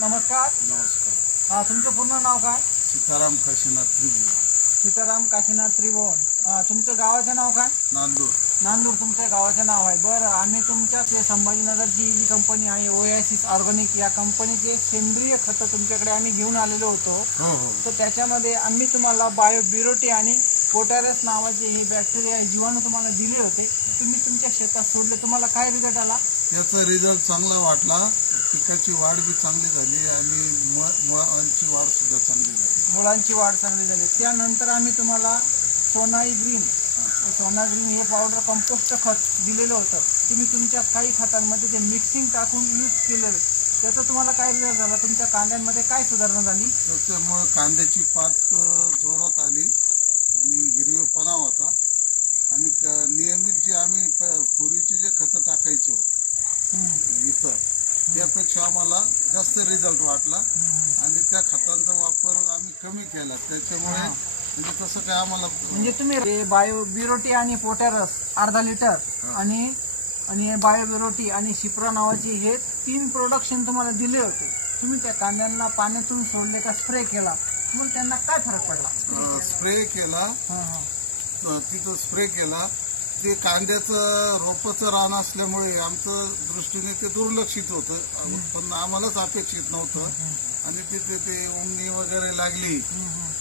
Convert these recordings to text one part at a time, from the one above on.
नमस्कार. नमस्कार. तुमचं पूर्ण नाव काय? सीताराम काशीनाथ त्रिभुवन. सीताराम काशीनाथ त्रिभुवन. तुमचं गावाचं नाव काय? नांदूर. नांदूर तुमच्या गावाचं नाव आहे. बरं, आम्ही तुमच्याच संभाजीनगरची जी कंपनी आहे ओएसिस ऑर्गॅनिक या कंपनीचे सेंद्रिय खतं तुमच्याकडे आम्ही घेऊन आलेलो होतो. तर त्याच्यामध्ये आम्ही तुम्हाला बायोबिरोटी आणि पोटॅरस नावाचे हे बॅक्टेरिया जीवाणू तुम्हाला दिले होते. तुम्ही तुमच्या शेतात सोडले, तुम्हाला काय रिझल्ट आला? त्याचा रिझल्ट चांगला वाटला. पिकाची वाढ बी चांगली झाली आणि मुळांची वाढ सुद्धा चांगली झाली. मुळांची वाढ चांगली झाली. त्यानंतर आम्ही तुम्हाला सोनाई ग्रीन हे पावडर कंपोस्ट खत दिलेलं होतं. तुम्ही तुमच्या काही खतांमध्ये ते मिक्सिंग टाकून यूज केलेलं. त्याचा तुम्हाला काय रिझल्ट झाला? तुमच्या कांद्यांमध्ये काय सुधारणा झाली? त्याच्यामुळे कांद्याची पात जोरात आली आणि हिरवेपणा होता. आणि नियमित जे आम्ही पूर्वीचे जे खतं टाकायचो इतर त्यापेक्षा आम्हाला जास्त रिझल्ट वाटला आणि त्या खतांचा वापर आम्ही कमी केला. त्याच्यामुळे म्हणजे तसं काय आम्हाला म्हणजे तुम्ही बायोबिरोटी आणि पोटॅरस अर्धा लिटर आणि बायोबिरोटी आणि शिप्रा नावाची हे 3 प्रोडक्शन तुम्हाला दिले होते. तुम्ही त्या कांद्यांना पाण्यातून सोडले का स्प्रे केला? मग त्यांना काय फरक पडला? स्प्रे केला. तिथं स्प्रे केला. ते कांद्याचं रोपाचं रान असल्यामुळे आमचं दृष्टीने ते दुर्लक्षित होतं. पण आम्हालाच अपेक्षित नव्हतं आणि तिथे ते उमणी वगैरे लागली.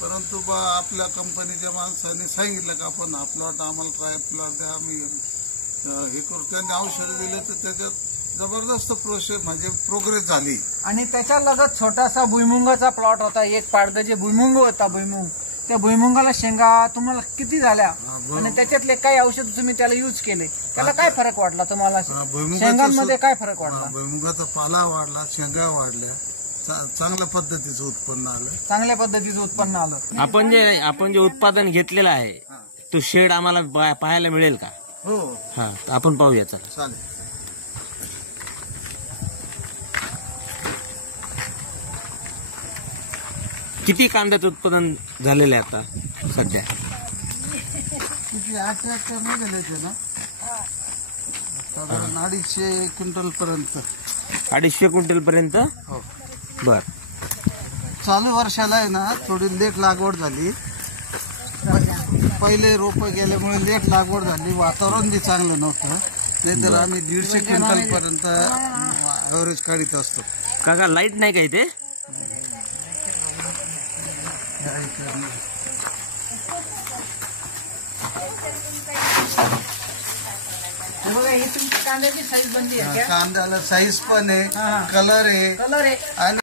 परंतु आपल्या कंपनीच्या माणसांनी सांगितलं का आपण हा प्लॉट आम्हाला ट्रायल प्लॉट द्या, आम्ही हे करू. त्यांनी औषधं दिले तर त्याच्यात जबरदस्त प्रोग्रेस झाली. आणि त्याच्या लगत छोटासा भुईमुंगाचा प्लॉट होता. एक पाडगं जे भुईमुंग होता, भुईमुंग, त्या भुईमुंगाला शेंगा तुम्हाला किती झाल्या आणि त्याच्यातले काही औषध तुम्ही त्याला यूज केले, त्याला काय फरक वाटला तुम्हाला? शेंगांमध्ये काय फरक वाटला? भुईमुगाचा पाला वाढला, शेंगा वाढल्या, चांगल्या पद्धतीचं उत्पन्न आलं. चांगल्या पद्धतीचं उत्पन्न आलं. आपण जे उत्पादन घेतलेलं आहे तो शेड आम्हाला पाहायला मिळेल का? हो. हा, आपण पाहूया. चला. चालेल. किती कांद्याचं उत्पादन झालेलं आहे आता सध्या? किती 8 हेक्टर निघाले ना, साधारण 250 क्विंटल पर्यंत. 250 क्विंटल पर्यंत. हो. बर. चालू वर्षाला आहे ना थोडी लेट लागवड झाली. पहिले रोप गेल्यामुळे लेट लागवड झाली. वातावरण बी चांगलं नव्हतं. नाहीतर आम्ही 150 क्विंटल पर्यंत ॲव्हरेज काढीत असतो. काका लाईट नाही का इथे? ही तुमची कांद्याची साईज बनली आहे. कांद्याला साईज पण आहे, कलर आहे कलर आहे. आणि